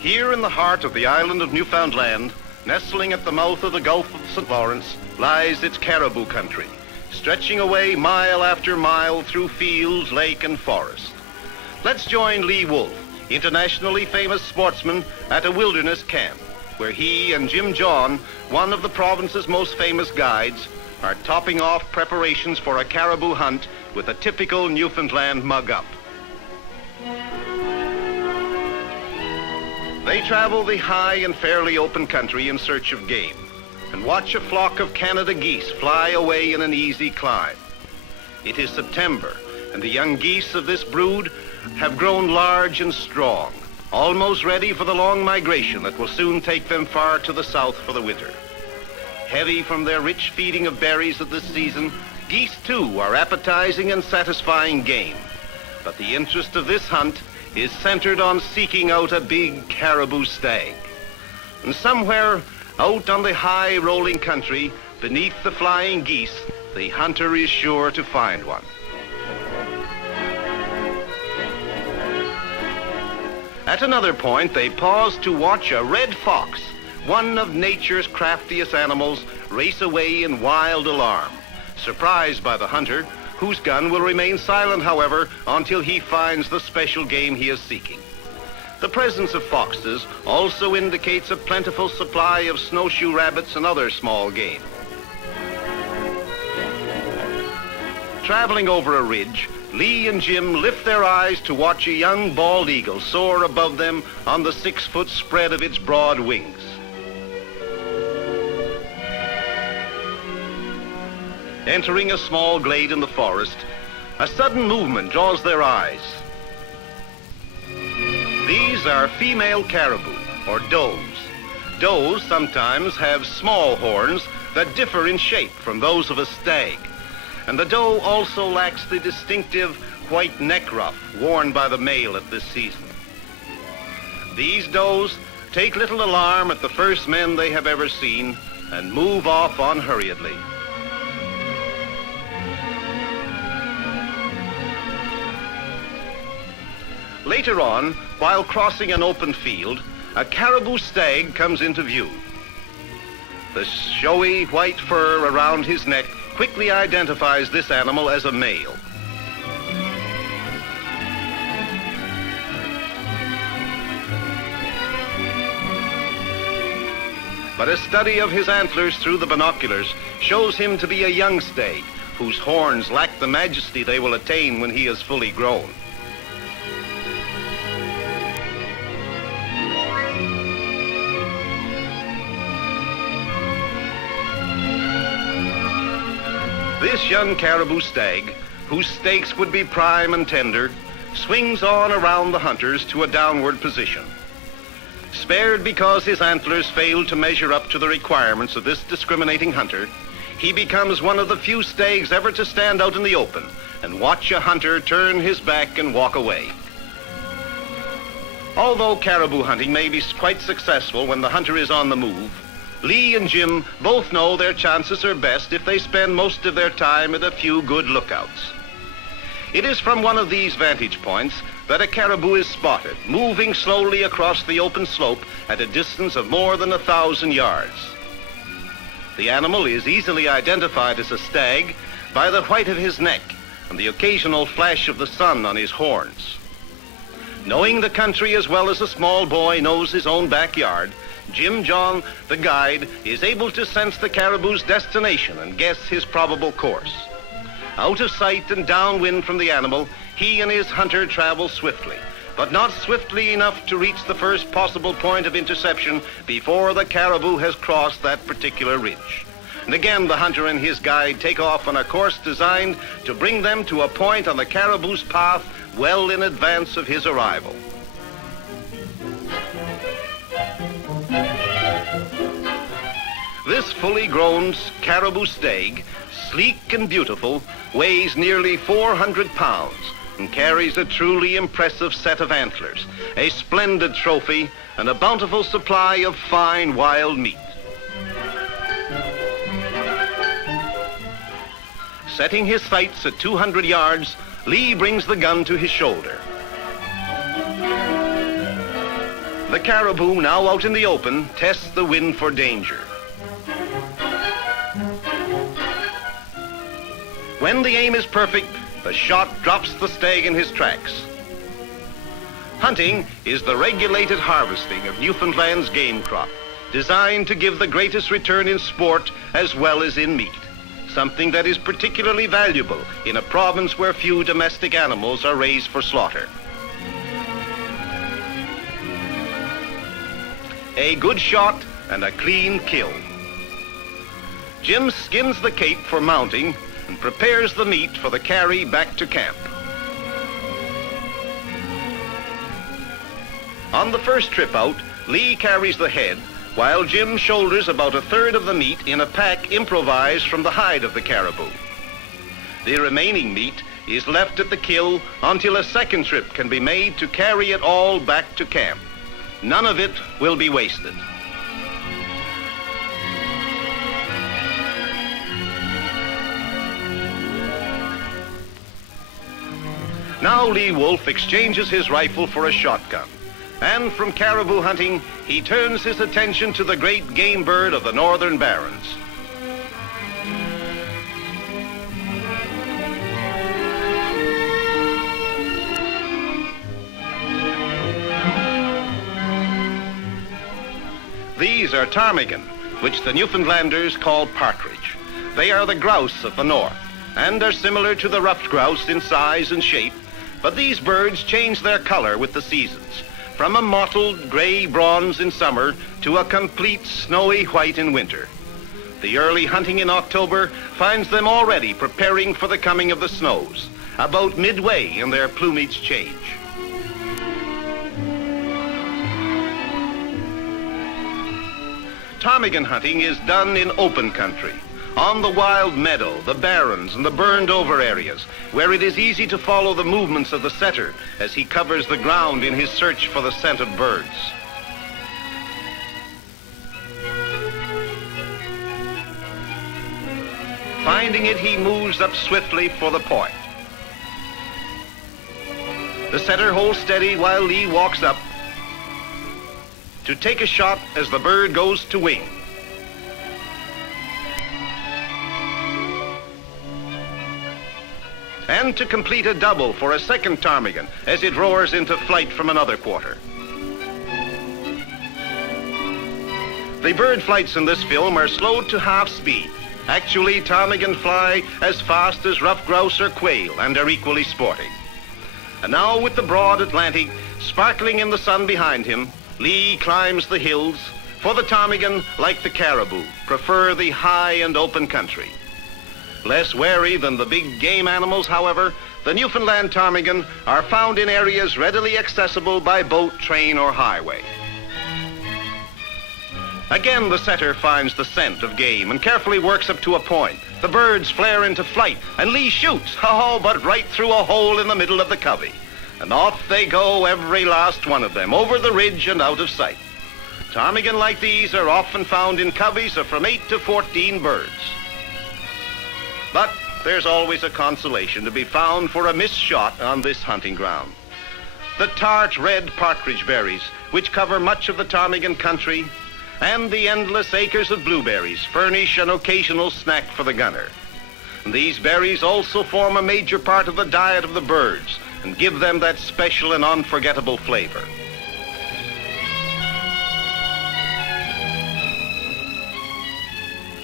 Here in the heart of the island of Newfoundland, nestling at the mouth of the Gulf of St. Lawrence, lies its caribou country, stretching away mile after mile through fields, lake, and forest. Let's join Lee Wolf, internationally famous sportsman, at a wilderness camp, where he and Jim John, one of the province's most famous guides, are topping off preparations for a caribou hunt with a typical Newfoundland mug-up. They travel the high and fairly open country in search of game and watch a flock of Canada geese fly away in an easy climb. It is September, and the young geese of this brood have grown large and strong, almost ready for the long migration that will soon take them far to the south for the winter. Heavy from their rich feeding of berries at this season, geese too are appetizing and satisfying game. But the interest of this hunt is centered on seeking out a big caribou stag. And somewhere out on the high rolling country, beneath the flying geese, the hunter is sure to find one. At another point, they pause to watch a red fox, one of nature's craftiest animals, race away in wild alarm, surprised by the hunter, whose gun will remain silent, however, until he finds the special game he is seeking. The presence of foxes also indicates a plentiful supply of snowshoe rabbits and other small game. Traveling over a ridge, Lee and Jim lift their eyes to watch a young bald eagle soar above them on the 6-foot spread of its broad wings. Entering a small glade in the forest, a sudden movement draws their eyes. These are female caribou, or does. Does sometimes have small horns that differ in shape from those of a stag, and the doe also lacks the distinctive white neck ruff worn by the male at this season. These does take little alarm at the first men they have ever seen and move off unhurriedly. Later on, while crossing an open field, a caribou stag comes into view. The showy white fur around his neck quickly identifies this animal as a male. But a study of his antlers through the binoculars shows him to be a young stag, whose horns lack the majesty they will attain when he is fully grown. This young caribou stag, whose steaks would be prime and tender, swings on around the hunters to a downward position. Spared because his antlers failed to measure up to the requirements of this discriminating hunter, he becomes one of the few stags ever to stand out in the open and watch a hunter turn his back and walk away. Although caribou hunting may be quite successful when the hunter is on the move, Lee and Jim both know their chances are best if they spend most of their time at a few good lookouts. It is from one of these vantage points that a caribou is spotted, moving slowly across the open slope at a distance of more than 1,000 yards. The animal is easily identified as a stag by the white of his neck and the occasional flash of the sun on his horns. Knowing the country as well as a small boy knows his own backyard, Jim John, the guide, is able to sense the caribou's destination and guess his probable course. Out of sight and downwind from the animal, he and his hunter travel swiftly, but not swiftly enough to reach the first possible point of interception before the caribou has crossed that particular ridge. And again, the hunter and his guide take off on a course designed to bring them to a point on the caribou's path well in advance of his arrival. This fully grown caribou stag, sleek and beautiful, weighs nearly 400 pounds and carries a truly impressive set of antlers, a splendid trophy, and a bountiful supply of fine wild meat. Setting his sights at 200 yards, Lee brings the gun to his shoulder. The caribou, now out in the open, tests the wind for danger. When the aim is perfect, the shot drops the stag in his tracks. Hunting is the regulated harvesting of Newfoundland's game crop, designed to give the greatest return in sport as well as in meat, something that is particularly valuable in a province where few domestic animals are raised for slaughter. A good shot and a clean kill. Jim skins the cape for mounting and prepares the meat for the carry back to camp. On the first trip out, Lee carries the head, while Jim shoulders about a third of the meat in a pack improvised from the hide of the caribou. The remaining meat is left at the kill until a second trip can be made to carry it all back to camp. None of it will be wasted. Now Lee Wolf exchanges his rifle for a shotgun, and from caribou hunting, he turns his attention to the great game bird of the northern barrens. These are ptarmigan, which the Newfoundlanders call partridge. They are the grouse of the north and are similar to the ruffed grouse in size and shape, but these birds change their color with the seasons, from a mottled gray bronze in summer to a complete snowy white in winter. The early hunting in October finds them already preparing for the coming of the snows, about midway in their plumage change. Ptarmigan hunting is done in open country, on the wild meadow, the barrens, and the burned over areas, where it is easy to follow the movements of the setter as he covers the ground in his search for the scent of birds. Finding it, he moves up swiftly for the point. The setter holds steady while Lee walks up to take a shot as the bird goes to wing. And to complete a double for a second ptarmigan as it roars into flight from another quarter. The bird flights in this film are slowed to half speed. Actually, ptarmigan fly as fast as ruffed grouse or quail and are equally sporting. And now, with the broad Atlantic sparkling in the sun behind him, Lee climbs the hills, for the ptarmigan, like the caribou, prefer the high and open country. Less wary than the big game animals, however, the Newfoundland ptarmigan are found in areas readily accessible by boat, train, or highway. Again, the setter finds the scent of game and carefully works up to a point. The birds flare into flight, and Lee shoots, but right through a hole in the middle of the covey. And off they go, every last one of them, over the ridge and out of sight. Ptarmigan like these are often found in coveys of from 8 to 14 birds. But there's always a consolation to be found for a missed shot on this hunting ground. The tart red partridge berries, which cover much of the ptarmigan country, and the endless acres of blueberries furnish an occasional snack for the gunner. And these berries also form a major part of the diet of the birds and give them that special and unforgettable flavor.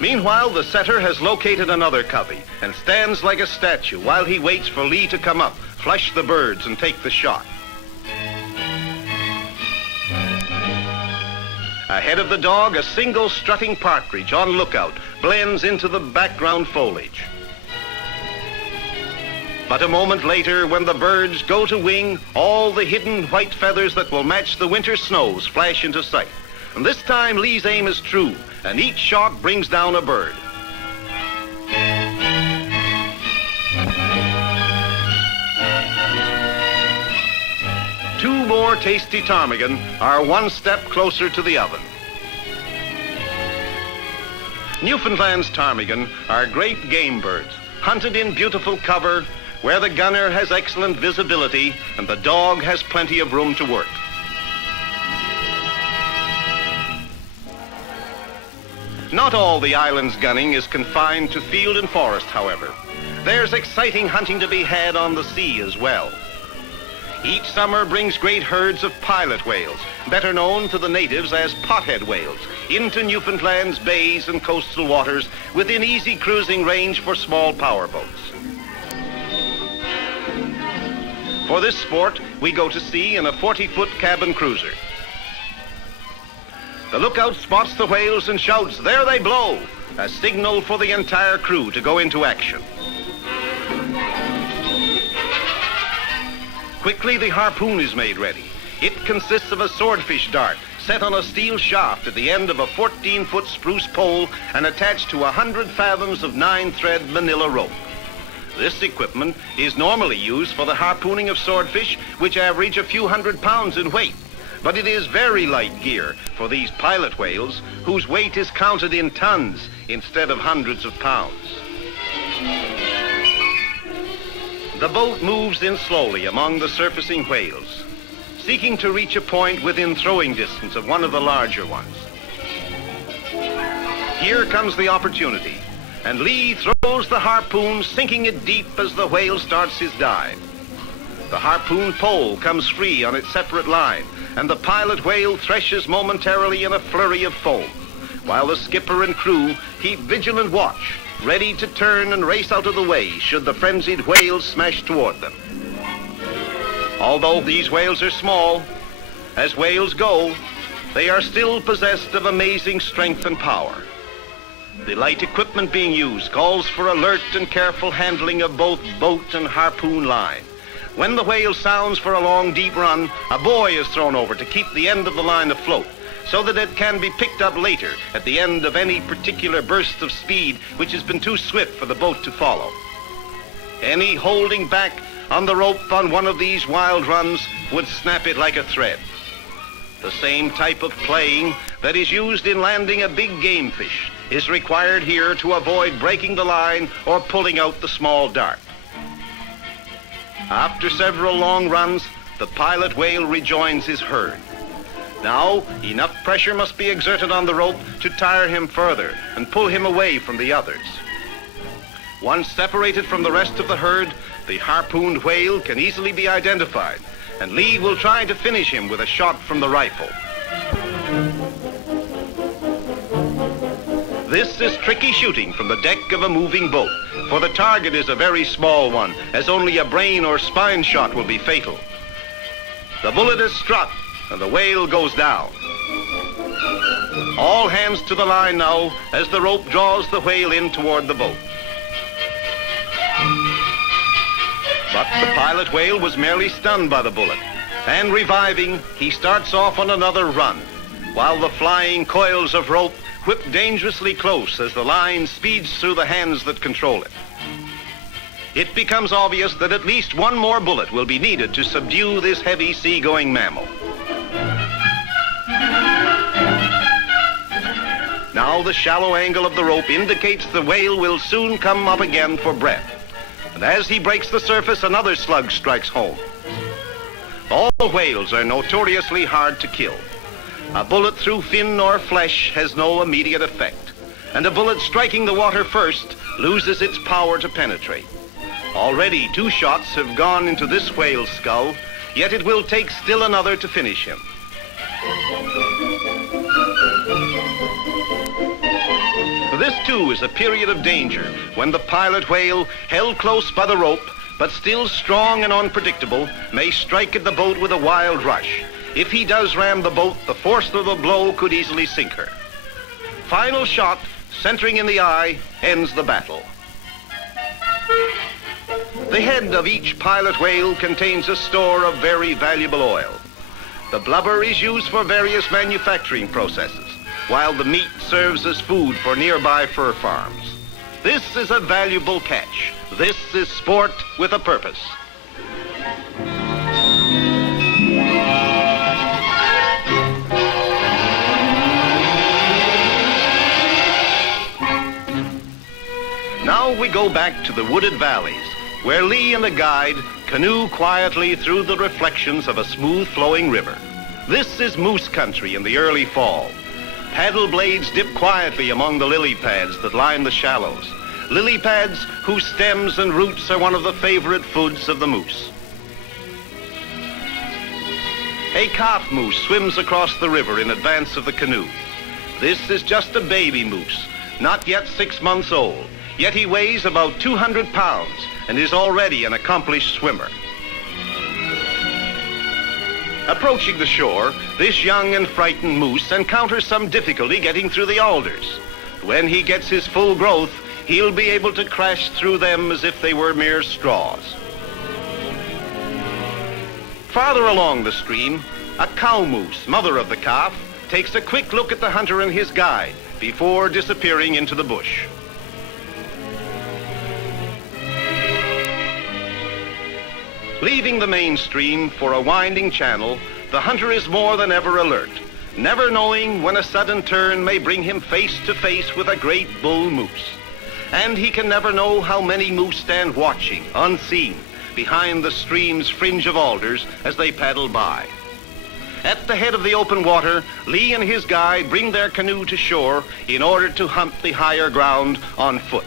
Meanwhile, the setter has located another covey and stands like a statue while he waits for Lee to come up, flush the birds, and take the shot. Ahead of the dog, a single strutting partridge on lookout blends into the background foliage. But a moment later, when the birds go to wing, all the hidden white feathers that will match the winter snows flash into sight. And this time, Lee's aim is true, and each shot brings down a bird. Two more tasty ptarmigan are one step closer to the oven. Newfoundland's ptarmigan are great game birds, hunted in beautiful cover, where the gunner has excellent visibility and the dog has plenty of room to work. Not all the island's gunning is confined to field and forest, however. There's exciting hunting to be had on the sea as well. Each summer brings great herds of pilot whales, better known to the natives as pothead whales, into Newfoundland's bays and coastal waters within easy cruising range for small power boats. For this sport, we go to sea in a 40-foot cabin cruiser. The lookout spots the whales and shouts, "There they blow!" a signal for the entire crew to go into action. Quickly, the harpoon is made ready. It consists of a swordfish dart set on a steel shaft at the end of a 14-foot spruce pole and attached to 100 fathoms of 9-thread manila rope. This equipment is normally used for the harpooning of swordfish, which average a few hundred pounds in weight. But it is very light gear for these pilot whales, whose weight is counted in tons instead of hundreds of pounds. The boat moves in slowly among the surfacing whales, seeking to reach a point within throwing distance of one of the larger ones. Here comes the opportunity, and Lee throws the harpoon, sinking it deep as the whale starts his dive. The harpoon pole comes free on its separate line, and the pilot whale threshes momentarily in a flurry of foam, while the skipper and crew keep vigilant watch, ready to turn and race out of the way should the frenzied whales smash toward them. Although these whales are small, as whales go, they are still possessed of amazing strength and power. The light equipment being used calls for alert and careful handling of both boat and harpoon line. When the whale sounds for a long, deep run, a buoy is thrown over to keep the end of the line afloat, so that it can be picked up later at the end of any particular burst of speed which has been too swift for the boat to follow. Any holding back on the rope on one of these wild runs would snap it like a thread. The same type of playing that is used in landing a big game fish is required here to avoid breaking the line or pulling out the small dart. After several long runs, the pilot whale rejoins his herd. Now, enough pressure must be exerted on the rope to tire him further and pull him away from the others. Once separated from the rest of the herd, the harpooned whale can easily be identified, and Lee will try to finish him with a shot from the rifle. This is tricky shooting from the deck of a moving boat, for the target is a very small one, as only a brain or spine shot will be fatal. The bullet is struck, and the whale goes down. All hands to the line now, as the rope draws the whale in toward the boat. But the pilot whale was merely stunned by the bullet, and reviving, he starts off on another run, while the flying coils of rope whip dangerously close as the line speeds through the hands that control it. It becomes obvious that at least one more bullet will be needed to subdue this heavy seagoing mammal. Now the shallow angle of the rope indicates the whale will soon come up again for breath. And as he breaks the surface, another slug strikes home. All whales are notoriously hard to kill. A bullet through fin or flesh has no immediate effect, and a bullet striking the water first loses its power to penetrate. Already 2 shots have gone into this whale's skull, yet it will take still another to finish him. This too is a period of danger when the pilot whale, held close by the rope, but still strong and unpredictable, may strike at the boat with a wild rush. If he does ram the boat, the force of the blow could easily sink her. Final shot, centering in the eye, ends the battle. The head of each pilot whale contains a store of very valuable oil. The blubber is used for various manufacturing processes, while the meat serves as food for nearby fur farms. This is a valuable catch. This is sport with a purpose. Now we go back to the wooded valleys, where Lee and the guide canoe quietly through the reflections of a smooth-flowing river. This is moose country in the early fall. Paddle blades dip quietly among the lily pads that line the shallows. Lily pads whose stems and roots are one of the favorite foods of the moose. A calf moose swims across the river in advance of the canoe. This is just a baby moose, not yet 6 months old, yet he weighs about 200 pounds and is already an accomplished swimmer. Approaching the shore, this young and frightened moose encounters some difficulty getting through the alders. When he gets his full growth, he'll be able to crash through them as if they were mere straws. Farther along the stream, a cow moose, mother of the calf, takes a quick look at the hunter and his guide before disappearing into the bush. Leaving the main stream for a winding channel, the hunter is more than ever alert, never knowing when a sudden turn may bring him face to face with a great bull moose. And he can never know how many moose stand watching, unseen, behind the stream's fringe of alders as they paddle by. At the head of the open water, Lee and his guide bring their canoe to shore in order to hunt the higher ground on foot.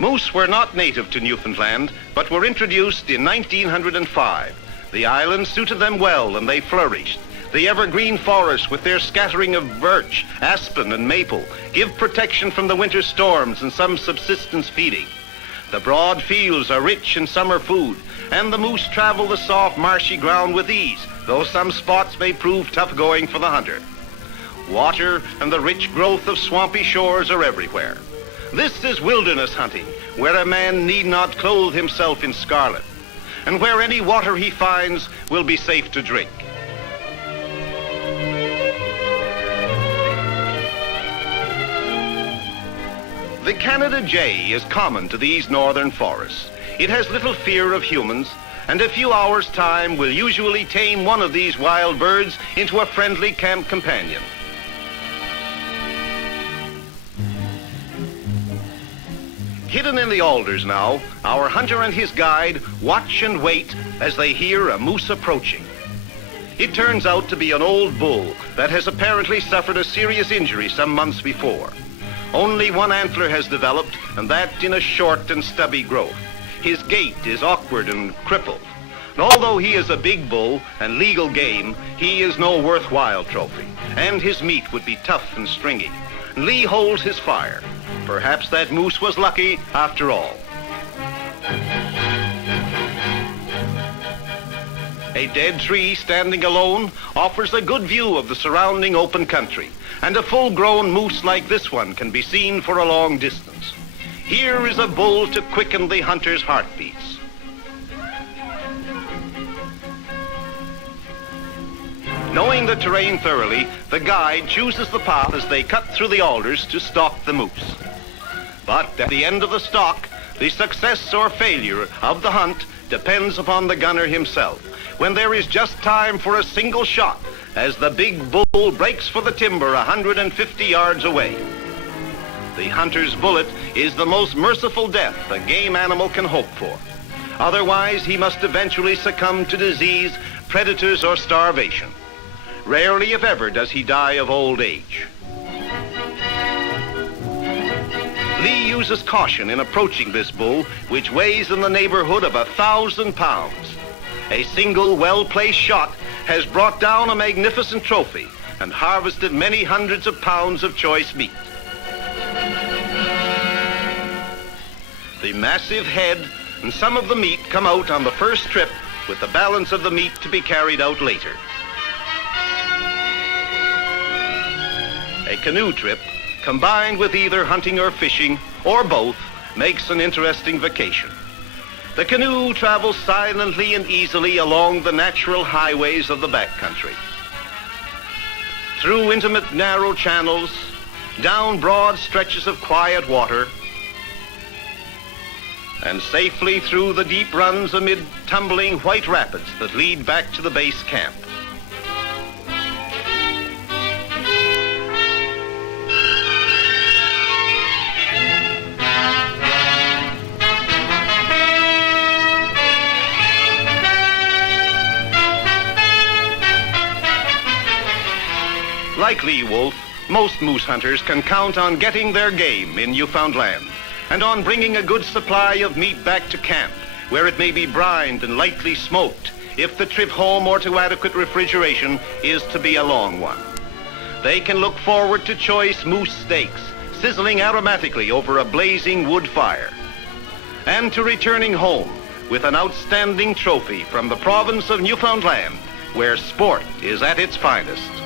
Moose were not native to Newfoundland, but were introduced in 1905. The island suited them well and they flourished. The evergreen forests with their scattering of birch, aspen and maple give protection from the winter storms and some subsistence feeding. The broad fields are rich in summer food, and the moose travel the soft marshy ground with ease, though some spots may prove tough going for the hunter. Water and the rich growth of swampy shores are everywhere. This is wilderness hunting, where a man need not clothe himself in scarlet, and where any water he finds will be safe to drink. The Canada jay is common to these northern forests. It has little fear of humans, and a few hours' time will usually tame one of these wild birds into a friendly camp companion. Hidden in the alders now, our hunter and his guide watch and wait as they hear a moose approaching. It turns out to be an old bull that has apparently suffered a serious injury some months before. Only one antler has developed, and that in a short and stubby growth. His gait is awkward and crippled. And although he is a big bull and legal game, he is no worthwhile trophy, and his meat would be tough and stringy. Lee holds his fire. Perhaps that moose was lucky after all. A dead tree standing alone offers a good view of the surrounding open country, and a full-grown moose like this one can be seen for a long distance. Here is a bull to quicken the hunter's heartbeats. Knowing the terrain thoroughly, the guide chooses the path as they cut through the alders to stalk the moose. But at the end of the stalk, the success or failure of the hunt depends upon the gunner himself, when there is just time for a single shot as the big bull breaks for the timber 150 yards away. The hunter's bullet is the most merciful death a game animal can hope for. Otherwise, he must eventually succumb to disease, predators, or starvation. Rarely, if ever, does he die of old age. Lee uses caution in approaching this bull, which weighs in the neighborhood of 1,000 pounds. A single well-placed shot has brought down a magnificent trophy and harvested many hundreds of pounds of choice meat. The massive head and some of the meat come out on the first trip, with the balance of the meat to be carried out later. A canoe trip, combined with either hunting or fishing, or both, makes an interesting vacation. The canoe travels silently and easily along the natural highways of the backcountry. Through intimate narrow channels, down broad stretches of quiet water, and safely through the deep runs amid tumbling white rapids that lead back to the base camp. Like Lee Wolf, most moose hunters can count on getting their game in Newfoundland and on bringing a good supply of meat back to camp, where it may be brined and lightly smoked if the trip home or to adequate refrigeration is to be a long one. They can look forward to choice moose steaks, sizzling aromatically over a blazing wood fire, and to returning home with an outstanding trophy from the province of Newfoundland, where sport is at its finest.